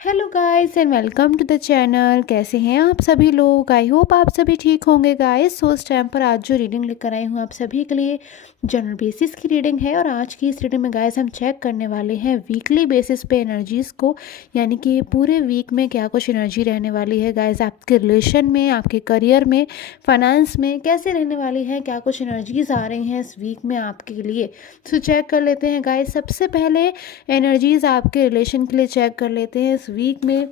Hello guys and welcome to the channel. कैसे हैं आप सभी लोग? आई होप आप सभी ठीक होंगे गाइस। सो इस टाइम पर आज जो रीडिंग लेकर आई हूँ आप सभी के लिए जनरल बेसिस की रीडिंग है। और आज की इस रीडिंग में गाइस हम चेक करने वाले हैं वीकली बेसिस पे एनर्जीज़ को, यानी कि पूरे वीक में क्या कुछ एनर्जी रहने वाली है गाइस। आपके रिलेशन में, आपके करियर में, फाइनेंस में कैसे रहने वाली है, क्या कुछ एनर्जीज़ आ रही हैं इस वीक में आपके लिए। सो चेक कर लेते हैं गाइस। सबसे पहले एनर्जीज़ आपके रिलेशन के लिए चेक कर लेते हैं। इस वीक में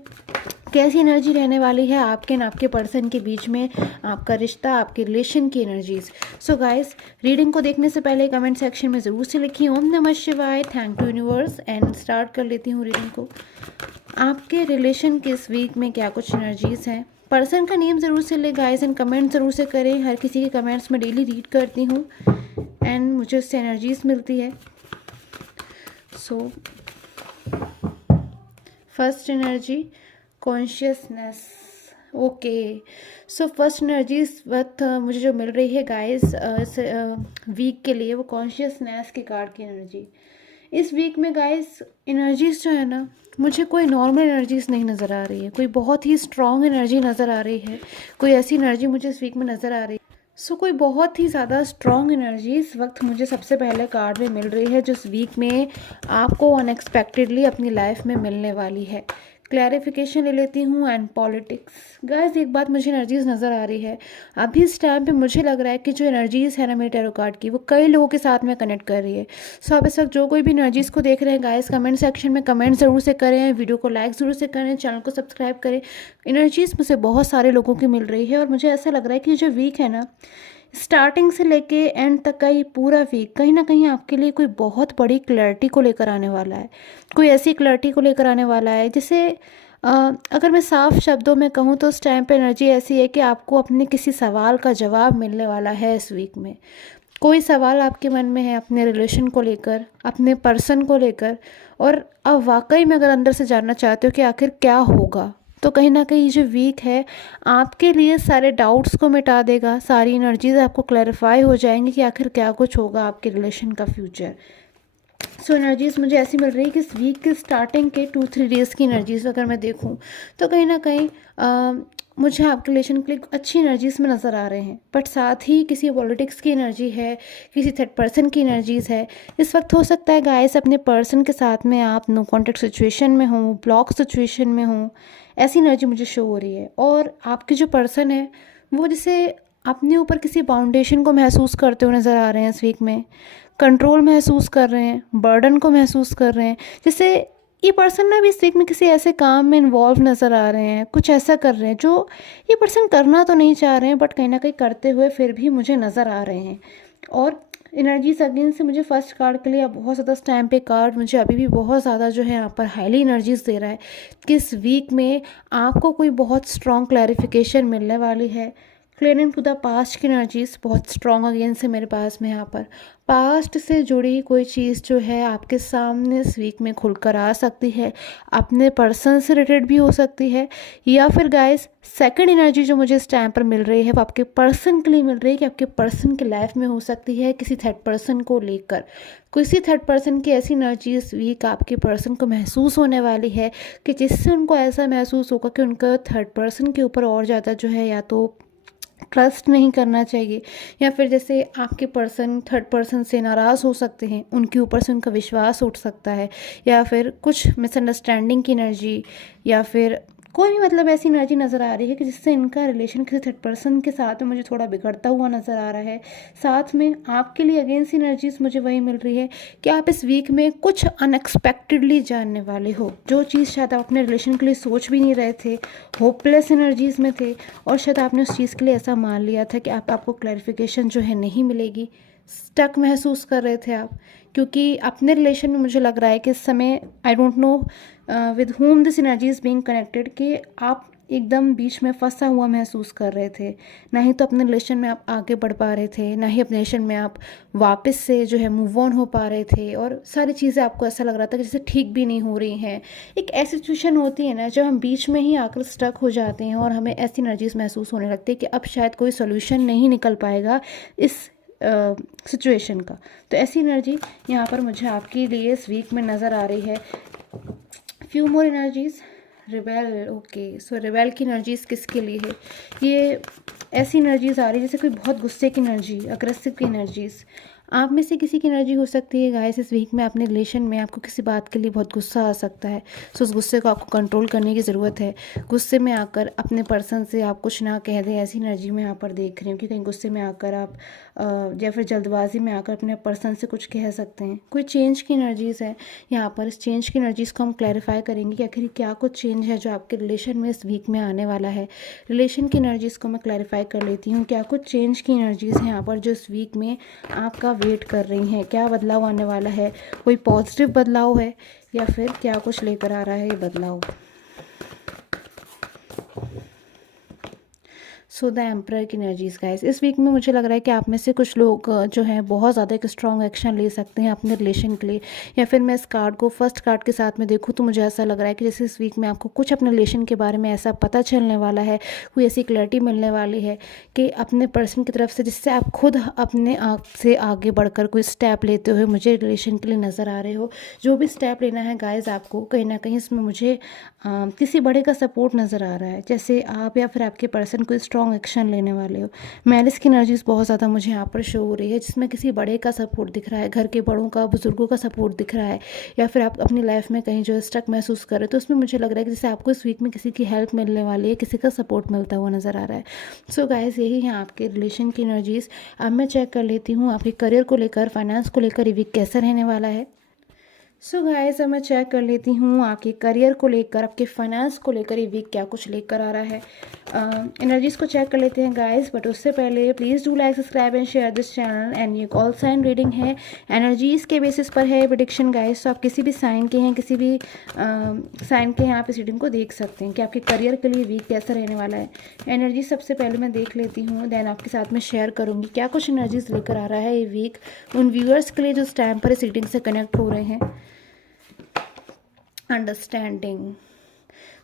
कैसी एनर्जी रहने वाली है आपके और आपके पर्सन के बीच में, आपका रिश्ता, आपके रिलेशन की एनर्जीज। सो गाइस, रीडिंग को देखने से पहले कमेंट सेक्शन में ज़रूर से लिखिए ओम नमः शिवाय, thank you universe. And start कर लेती हूँ रीडिंग को। आपके रिलेशन के इस वीक में क्या कुछ एनर्जीज हैं। पर्सन का नेम ज़रूर से ले गाइस एंड कमेंट ज़रूर से करें। हर किसी के कमेंट्स में डेली रीड करती हूँ एंड मुझे उससे एनर्जीज मिलती है। So first energy consciousness. Okay, so first energy इस वक्त मुझे जो मिल रही है गाइस इस वीक के लिए, वो कॉन्शियसनेस के कार्ड की एनर्जी। इस वीक में गाइस एनर्जीज जो है ना, मुझे कोई नॉर्मल एनर्जीज नहीं नज़र आ रही है, कोई बहुत ही स्ट्रॉन्ग एनर्जी नज़र आ रही है। कोई ऐसी एनर्जी मुझे इस वीक में नज़र आ रही है। सो कोई बहुत ही ज़्यादा स्ट्रॉन्ग एनर्जी इस वक्त मुझे सबसे पहले कार्ड में मिल रही है, जो इस वीक में आपको अनएक्सपेक्टेडली अपनी लाइफ में मिलने वाली है। क्लैरिफिकेशन ले लेती हूँ एंड पॉलिटिक्स। गाइस, एक बात मुझे एनर्जीज नज़र आ रही है अभी इस टाइम पे। मुझे लग रहा है कि जो एनर्जीज है ना मेरे टैरो कार्ड की, वो कई लोगों के साथ में कनेक्ट कर रही है। सो आप इस वक्त जो कोई भी एनर्जीज को देख रहे हैं गाइस, कमेंट सेक्शन में कमेंट ज़रूर से करें, वीडियो को लाइक ज़रूर से करें, चैनल को सब्सक्राइब करें। एनर्जीज मुझे बहुत सारे लोगों की मिल रही है और मुझे ऐसा लग रहा है कि जो वीक है ना, स्टार्टिंग से लेके एंड तक का ये पूरा वीक कहीं ना कहीं आपके लिए कोई बहुत बड़ी क्लैरिटी को लेकर आने वाला है। कोई ऐसी क्लैरिटी को लेकर आने वाला है जिसे अगर मैं साफ शब्दों में कहूँ तो उस टाइम पे एनर्जी ऐसी है कि आपको अपने किसी सवाल का जवाब मिलने वाला है इस वीक में। कोई सवाल आपके मन में है अपने रिलेशन को लेकर, अपने पर्सन को लेकर, और अब वाकई में अगर अंदर से जानना चाहते हो कि आखिर क्या होगा, तो कहीं ना कहीं जो वीक है आपके लिए सारे डाउट्स को मिटा देगा। सारी एनर्जीज आपको क्लैरिफाई हो जाएंगी कि आखिर क्या कुछ होगा आपके रिलेशन का फ्यूचर। सो एनर्जीज मुझे ऐसी मिल रही है कि इस वीक के स्टार्टिंग के 2-3 डेज़ की एनर्जीज अगर मैं देखूं तो कहीं ना कहीं मुझे आपके रिलेशन के लिए अच्छी एनर्जीज में नज़र आ रहे हैं। बट साथ ही किसी पॉलिटिक्स की एनर्जी है, किसी थर्ड पर्सन की एनर्जीज है। इस वक्त हो सकता है गाइस अपने पर्सन के साथ में आप नो कॉन्टेक्ट सिचुएशन में हो, ब्लॉक सिचुएशन में हो, ऐसी एनर्जी मुझे शो हो रही है। और आपके जो पर्सन है वो जैसे अपने ऊपर किसी बाउंडेशन को महसूस करते हुए नज़र आ रहे हैं इस वीक में। कंट्रोल महसूस कर रहे हैं, बर्डन को महसूस कर रहे हैं। जैसे ये पर्सन ना भी इस वीक में किसी ऐसे काम में इन्वॉल्व नज़र आ रहे हैं, कुछ ऐसा कर रहे हैं जो ये पर्सन करना तो नहीं चाह रहे हैं बट कहीं ना कहीं करते हुए फिर भी मुझे नज़र आ रहे हैं। और एनर्जीज अगेन से मुझे फर्स्ट कार्ड के लिए बहुत ज़्यादा स्टैम्प पे कार्ड मुझे अभी भी बहुत ज़्यादा जो है यहाँ पर हाईली एनर्जीज दे रहा है कि इस वीक में आपको कोई बहुत स्ट्रॉन्ग क्लैरिफिकेशन मिलने वाली है। क्लियरिंग टू द पास्ट की एनर्जीज बहुत स्ट्रॉन्ग अगेन से मेरे पास में यहाँ पर। पास्ट से जुड़ी कोई चीज़ जो है आपके सामने इस वीक में खुलकर आ सकती है, अपने पर्सन से रिलेटेड भी हो सकती है, या फिर गाइस सेकंड एनर्जी जो मुझे इस टाइम पर मिल रही है वो आपके पर्सन के लिए मिल रही है कि आपके पर्सन की लाइफ में हो सकती है किसी थर्ड पर्सन को लेकर। किसी थर्ड पर्सन की ऐसी एनर्जी इस वीक आपके पर्सन को महसूस होने वाली है कि जिससे उनको ऐसा महसूस होगा कि उनका थर्ड पर्सन के ऊपर और ज़्यादा जो है या तो ट्रस्ट नहीं करना चाहिए, या फिर जैसे आपके पर्सन थर्ड पर्सन से नाराज़ हो सकते हैं, उनके ऊपर से उनका विश्वास उठ सकता है, या फिर कुछ मिसअंडरस्टैंडिंग की एनर्जी, या फिर कोई भी मतलब ऐसी एनर्जी नज़र आ रही है कि जिससे इनका रिलेशन किसी थर्ड पर्सन के साथ में मुझे थोड़ा बिगड़ता हुआ नज़र आ रहा है। साथ में आपके लिए अगेंस्ट एनर्जीज मुझे वही मिल रही है कि आप इस वीक में कुछ अनएक्सपेक्टेडली जानने वाले हो, जो चीज़ शायद आप अपने रिलेशन के लिए सोच भी नहीं रहे थे, होपलेस एनर्जीज में थे, और शायद आपने उस चीज़ के लिए ऐसा मान लिया था कि आपको क्लैरिफिकेशन जो है नहीं मिलेगी। स्टक महसूस कर रहे थे आप, क्योंकि अपने रिलेशन में मुझे लग रहा है कि इस समय I don't know with home this energy is being connected, कि आप एकदम बीच में फंसा हुआ महसूस कर रहे थे। ना ही तो अपने रिलेशन में आप आगे बढ़ पा रहे थे, ना ही अपने रिलेशन में आप वापस से जो है मूव ऑन हो पा रहे थे, और सारी चीज़ें आपको ऐसा लग रहा था कि जैसे ठीक भी नहीं हो रही हैं। एक ऐसी सिचुएशन होती है ना जब हम बीच में ही आकर स्टक हो जाते हैं और हमें ऐसी एनर्जीज महसूस होने लगती है कि अब शायद कोई सोल्यूशन नहीं निकल पाएगा इस सिचुएशन का। तो ऐसी एनर्जी यहाँ पर मुझे आपके लिए इस वीक में नज़र आ रही है। Few more energies rebel, okay. So rebel की एनर्जीज किसके लिए है? ये ऐसी एनर्जीज आ रही है जैसे कोई बहुत गुस्से की एनर्जी, अग्रेसिव की एनर्जीज। आप में से किसी की एनर्जी हो सकती है गाइस इस वीक में। अपने रिलेशन में आपको किसी बात के लिए बहुत गुस्सा आ सकता है। सो उस गुस्से को आपको कंट्रोल करने की ज़रूरत है। गुस्से में आकर अपने पर्सन से आप कुछ ना कह दें, ऐसी एनर्जी में यहाँ पर देख रही हूँ कि कहीं गुस्से में आकर आप या फिर जल्दबाजी में आकर अपने पर्सन से कुछ कह सकते हैं। कोई चेंज की एनर्जीज़ है यहाँ पर। इस चेंज की एनर्जीज़ को हम क्लैरिफाई करेंगे कि आखिर क्या कुछ चेंज है जो आपके रिलेशन में इस वीक में आने वाला है। रिलेशन की एनर्जीज़ को मैं क्लैरिफाई कर लेती हूँ। क्या कुछ चेंज की एनर्जीज़ हैं यहाँ पर जो इस वीक में आपका वेट कर रही हैं? क्या बदलाव आने वाला है? कोई पॉजिटिव बदलाव है या फिर क्या कुछ लेकर आ रहा है ये बदलाव? सो द एम्परर की एनर्जीज गाइस इस वीक में मुझे लग रहा है कि आप में से कुछ लोग जो हैं बहुत ज़्यादा एक स्ट्रॉन्ग एक्शन ले सकते हैं अपने रिलेशन के लिए। या फिर मैं इस कार्ड को फर्स्ट कार्ड के साथ में देखूँ तो मुझे ऐसा लग रहा है कि जैसे इस वीक में आपको कुछ अपने रिलेशन के बारे में ऐसा पता चलने वाला है, कोई ऐसी क्लैरिटी मिलने वाली है कि अपने पर्सन की तरफ से जिससे आप खुद अपने आप से आगे बढ़कर कोई स्टेप लेते हुए मुझे रिलेशन के लिए नज़र आ रहे हो। जो भी स्टेप लेना है गाइज आपको, कहीं ना कहीं इसमें मुझे किसी बड़े का सपोर्ट नज़र आ रहा है। जैसे आप या फिर आपके पर्सन कोई स्ट्रॉन्ग एक्शन लेने वाले हो। मैरिज की एनर्जीज बहुत ज़्यादा मुझे यहाँ पर शो हो रही है जिसमें किसी बड़े का सपोर्ट दिख रहा है, घर के बड़ों का, बुजुर्गों का सपोर्ट दिख रहा है। या फिर आप अपनी लाइफ में कहीं जो स्टक महसूस कर रहे हो तो उसमें मुझे लग रहा है कि जैसे आपको इस वीक में किसी की हेल्प मिलने वाली है, किसी का सपोर्ट मिलता हुआ नज़र आ रहा है। सो गाइज यही है आपके रिलेशन की एनर्जीज। अब मैं चेक कर लेती हूँ आपके करियर को लेकर, फाइनेंस को लेकर ये वीक कैसा रहने वाला है। सो गाइस अब मैं चेक कर लेती हूँ आपके करियर को लेकर, आपके फाइनेंस को लेकर ये वीक क्या कुछ लेकर आ रहा है। एनर्जीज को चेक कर लेते हैं गाइस, बट उससे पहले please do like, subscribe and share this channel. And ये कॉल साइन रीडिंग है, एनर्जीज के बेसिस पर है प्रेडिक्शन गाइस। तो आप किसी भी साइन के हैं, किसी भी साइन के हैं, आप इस रीडिंग को देख सकते हैं कि आपके करियर के लिए वीक कैसा रहने वाला है। एनर्जी सबसे पहले मैं देख लेती हूँ, देन आपके साथ में शेयर करूँगी क्या कुछ एनर्जीज लेकर आ रहा है ये वीक उन व्यूअर्स के लिए जो इस टाइम पर इस रीडिंग से कनेक्ट हो रहे हैं। Understanding.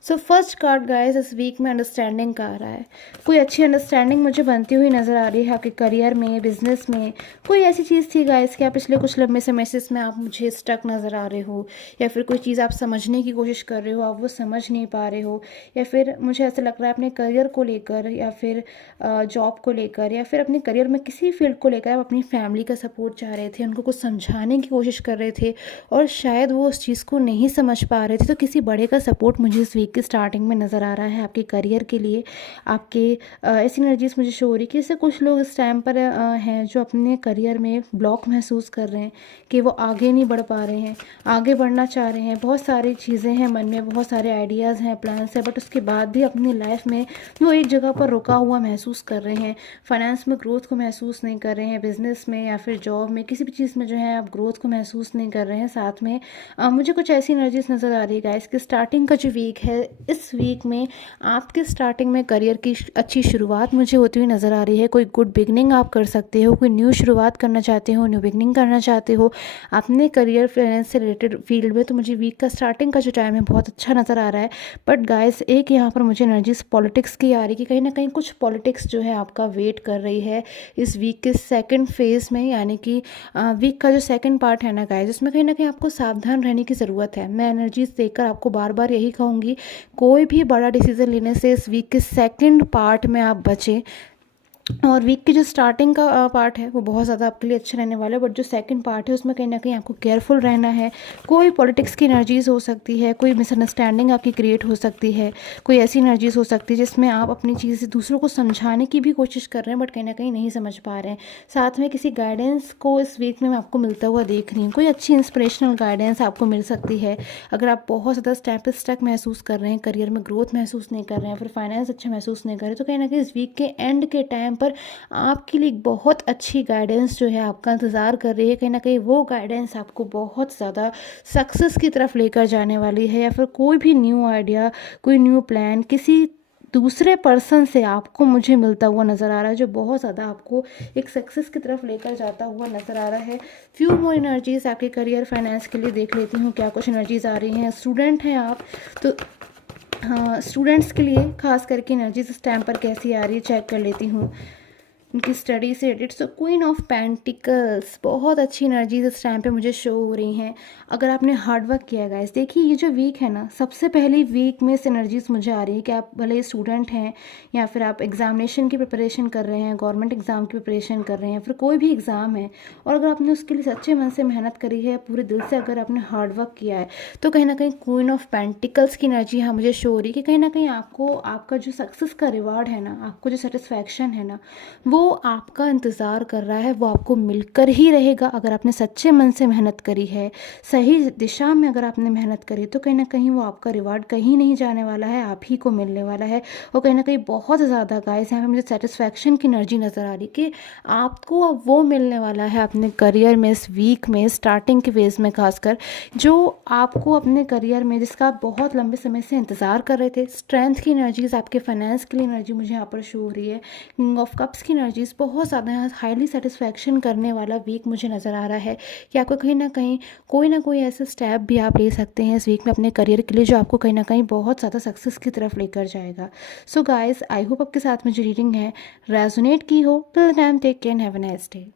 So first card guys इस वीक में अंडरस्टैंडिंग का आ रहा है। कोई अच्छी अंडरस्टैंडिंग मुझे बनती हुई नज़र आ रही है आपके करियर में, बिजनेस में। कोई ऐसी चीज़ थी गाइस कि आप पिछले कुछ लंबे समय से इसमें आप मुझे स्टक नज़र आ रहे हो, या फिर कोई चीज़ आप समझने की कोशिश कर रहे हो, आप वो समझ नहीं पा रहे हो। या फिर मुझे ऐसा लग रहा है अपने करियर को लेकर, या फिर जॉब को लेकर, या फिर अपने करियर में किसी फील्ड को लेकर आप अपनी फैमिली का सपोर्ट चाह रहे थे, उनको कुछ समझाने की कोशिश कर रहे थे और शायद वो उस चीज़ को नहीं समझ पा रहे थे। तो किसी बड़े का सपोर्ट मुझे इस वीक की स्टार्टिंग में नज़र आ रहा है आपके करियर के लिए। आपके ऐसी एनर्जीज मुझे शो हो रही है कि जैसे कुछ लोग इस टाइम पर हैं जो अपने करियर में ब्लॉक महसूस कर रहे हैं कि वो आगे नहीं बढ़ पा रहे हैं, आगे बढ़ना चाह रहे हैं। बहुत सारी चीज़ें हैं मन में, बहुत सारे आइडियाज़ हैं, प्लान्स हैं, बट उसके बाद भी अपनी लाइफ में वो एक जगह पर रुका हुआ महसूस कर रहे हैं। फाइनेंस में ग्रोथ को महसूस नहीं कर रहे हैं, बिजनेस में या फिर जॉब में, किसी भी चीज़ में जो है आप ग्रोथ को महसूस नहीं कर रहे हैं। साथ में मुझे कुछ ऐसी एनर्जीज नज़र आ रही है गाइस कि स्टार्टिंग का जो वीक है, इस वीक में आपके स्टार्टिंग में करियर की अच्छी शुरुआत मुझे होती हुई नज़र आ रही है। कोई गुड बिगनिंग आप कर सकते हो, कोई न्यू शुरुआत करना चाहते हो, न्यू बिगनिंग करना चाहते हो अपने करियर फाइनेंस से रिलेटेड फील्ड में। तो मुझे वीक का स्टार्टिंग का जो टाइम है बहुत अच्छा नज़र आ रहा है। बट गाइस एक यहाँ पर मुझे एनर्जीज पॉलिटिक्स की आ रही है कि कहीं ना कहीं कुछ पॉलिटिक्स जो है आपका वेट कर रही है इस वीक के सेकंड फेज में। यानी कि वीक का जो सेकंड पार्ट है ना गाइस, उसमें कहीं ना कहीं आपको सावधान रहने की ज़रूरत है। मैं एनर्जीज देखकर आपको बार बार यही कहूँगी, कोई भी बड़ा डिसीजन लेने से इस वीक के सेकंड पार्ट में आप बचें। और वीक की जो स्टार्टिंग का पार्ट है वो बहुत ज़्यादा आपके लिए अच्छा रहने वाला है, बट जो सेकंड पार्ट है उसमें कहीं ना कहीं आपको केयरफुल रहना है। कोई पॉलिटिक्स की एनर्जीज़ हो सकती है, कोई मिसअंडरस्टैंडिंग आपकी क्रिएट हो सकती है, कोई ऐसी एनर्जीज़ हो सकती है जिसमें आप अपनी चीज़ें दूसरों को समझाने की भी कोशिश कर रहे हैं बट कहीं ना कहीं नहीं समझ पा रहे हैं। साथ में किसी गाइडेंस को इस वीक में मैं आपको मिलता हुआ देख रही हूँ। कोई अच्छी इंस्पिरेशनल गाइडेंस आपको मिल सकती है। अगर आप बहुत ज़्यादा स्टेप स्टक महसूस कर रहे हैं, करियर में ग्रोथ महसूस नहीं कर रहे हैं, फिर फाइनेंस अच्छा महसूस नहीं कर रहे, तो कहीं ना कहीं इस वीक के एंड के टाइम पर आपके लिए बहुत अच्छी गाइडेंस जो है आपका इंतज़ार कर रही है। कहीं ना कहीं वो गाइडेंस आपको बहुत ज़्यादा सक्सेस की तरफ लेकर जाने वाली है। या फिर कोई भी न्यू आइडिया, कोई न्यू प्लान किसी दूसरे पर्सन से आपको मुझे मिलता हुआ नज़र आ रहा है जो बहुत ज़्यादा आपको एक सक्सेस की तरफ लेकर जाता हुआ नज़र आ रहा है। फ्यू मोर एनर्जीज़ आपके करियर फाइनेंस के लिए देख लेती हूँ क्या कुछ एनर्जीज़ आ रही हैं। स्टूडेंट हैं आप तो हाँ, स्टूडेंट्स के लिए खास करके एनर्जीज इस टाइम पर कैसी आ रही है चेक कर लेती हूँ। उनकी स्टडी से related. So queen of pentacles, बहुत अच्छी एनर्जीज इस टाइम पे मुझे शो हो रही हैं। अगर आपने हार्ड वर्क किया गाइस, देखिए ये जो वीक है ना, सबसे पहली वीक में इस एनर्जीज मुझे आ रही है कि आप भले स्टूडेंट हैं या फिर आप एग्जामिनेशन की प्रिपरेशन कर रहे हैं, गवर्नमेंट एग्ज़ाम की प्रिपरेशन कर रहे हैं, फिर कोई भी एग्ज़ाम है, और अगर आपने उसके लिए सच्चे मन से मेहनत करी है, पूरे दिल से अगर आपने हार्ड वर्क किया है, तो कहीं ना कहीं क्वीन ऑफ पेंटिकल्स की एनर्जी यहाँ मुझे शो हो रही है कि कहीं ना कहीं आपको आपका जो सक्सेस का रिवार्ड है ना, आपको जो सेटिस्फैक्शन है ना, वो आपका इंतज़ार कर रहा है, वो आपको मिलकर ही रहेगा। अगर आपने सच्चे मन से मेहनत करी है, सही दिशा में अगर आपने मेहनत करी, तो कहीं ना कहीं वो आपका रिवार्ड कहीं नहीं जाने वाला है, आप ही को मिलने वाला है। और कहीं ना कहीं बहुत ज़्यादा गाइस यहाँ पे मुझे सेटिस्फैक्शन की एनर्जी नज़र आ रही कि आपको अब वो मिलने वाला है अपने करियर में, इस वीक में, स्टार्टिंग के फेज़ में खासकर, जो आपको अपने करियर में, जिसका आप बहुत लंबे समय से इंतज़ार कर रहे थे। स्ट्रेंथ की एनर्जीज, आपके फाइनेंस के लिए एनर्जी मुझे यहाँ पर शो हो रही है। किंग ऑफ कप्स की एनर्जीज, बहुत ज़्यादा हाईली सेटिस्फैक्शन करने वाला वीक मुझे नज़र आ रहा है कि आपको कहीं ना कहीं कोई ना कोई ऐसा स्टेप भी आप ले सकते हैं इस वीक में अपने करियर के लिए, जो आपको कहीं ना कहीं बहुत ज़्यादा सक्सेस की तरफ लेकर जाएगा। सो गाइस, आई होप आपके साथ में जो रीडिंग है रेजोनेट की हो। Till the time, take care and have a nice day.